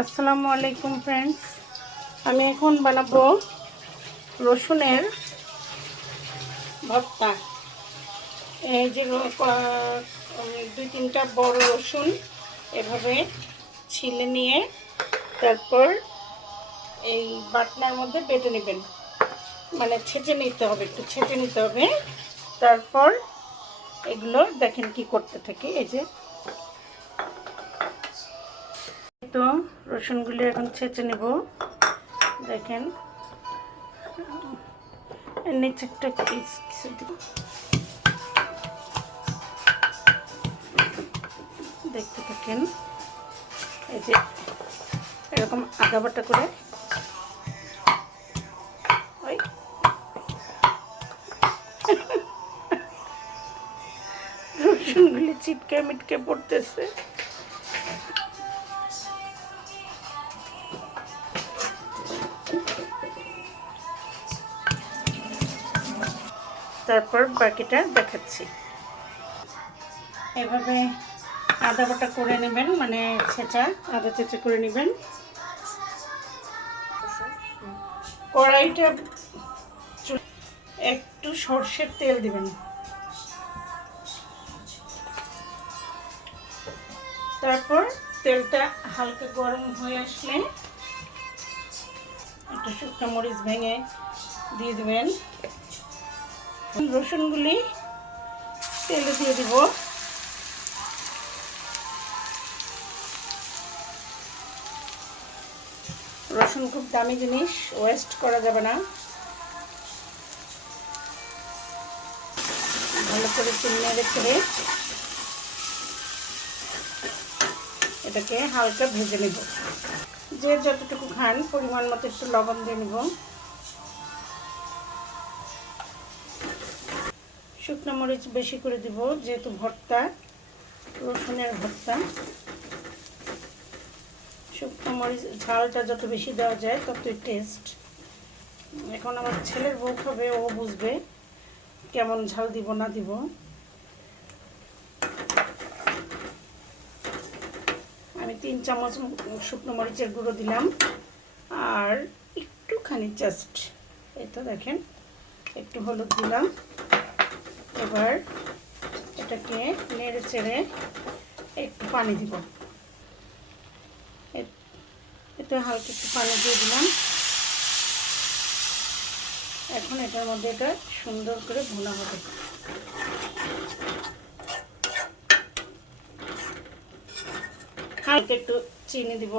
আসসালামু আলাইকুম ফ্রেন্ডস, আমি এখন বানাবো রসুনের ভর্তা। এই যে দুই তিনটা বড় রসুন এভাবে ছিলে নিয়ে তারপর এই বাটনার মধ্যে বেটে নেবেন, মানে ছেঁচে নিতে হবে, একটু ছেঁচে নিতে হবে। তারপর এগুলো দেখেন কি করতে থাকি। এই যে তো রসুনগুলি এখন ছেঁচে নেব। দেখেন নিচে একটা পিস দেখতে থাকেন। এই যে এরকম আদা বাটা করে ওই রসুনগুলি চিটকে মিটকে পড়তেছে। তারপর বাকিটা দেখাচ্ছি। এভাবে আদা বাটা করে নেবেন, মানে ছেঁচা আদা ছেঁচা করে নেবেন। কড়াইটা একটু সর্ষের তেল দিবেন। তারপর তেলটা হালকা গরম হয়ে আসলে একটা শুকনো মরিচ ভেঙে দিয়ে দিবেন। রসুনগুলি তেলে দিয়ে দিব। রসুন খুব দামি জিনিস, ওয়েস্ট করা যাবে না। ভালো করে চিনিয়ে রেখে এটাকে হালকা ভেজে নেব। যে যতটুকু খান পরিমাণ মতো একটু লবণ দিয়ে নেব। শুকনো মরিচ বেশি করে দিব, যেহেতু ভর্তা, রসুনের ভর্তা। শুকনো মরিচ ঝালটা যত বেশি দেওয়া যায় ততই টেস্ট। এখন আমার ছেলের বউ খাবে, ও বুঝবে কেমন ঝাল দিব না দিব। আমি 3 চামচ শুকনো মরিচের গুঁড়ো দিলাম, আর একটুখানি জাস্ট এই তো দেখেন একটু হলুদ দিলাম। এবার এটাকে নেড়ে চেড়ে একটু পানি দিব। এতে হালকা একটু পানি দিয়ে দিলাম। এখন এটার মধ্যে এটা সুন্দর করে ভুনা হবে। হালকা একটু চিনি দিব,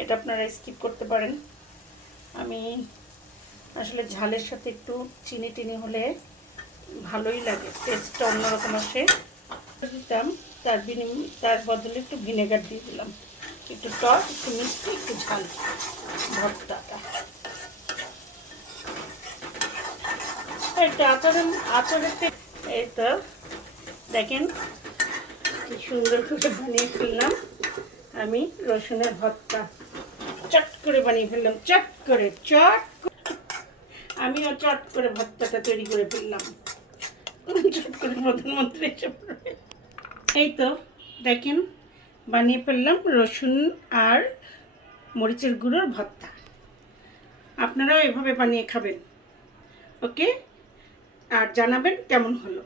এটা আপনারা স্কিপ করতে পারেন। আমি আসলে ঝালের সাথে একটু চিনি টিনি হলে ভালোই লাগে, টেস্টটা অন্যরকম আসে। দিতাম তার বদলে একটু ভিনেগার দিয়ে দিলাম, একটু টক, একটু মিষ্টি, একটু ঝাল ভর্তাটা। একটু আচারের এই তো দেখেন কি সুন্দর করে বানিয়ে ফেললাম আমি রসুনের ভর্তা। চট করে বানিয়ে ফেললাম, চট করে আমিও চট করে ভর্তাটা তৈরি করে ফেললাম। চট করে প্রধানমন্ত্রী এই তো দেখেন বানিয়ে ফেললাম রসুন আর মরিচের গুঁড়োর ভর্তা। আপনারাও এভাবে বানিয়ে খাবেন, ওকে? আর জানাবেন কেমন হলো।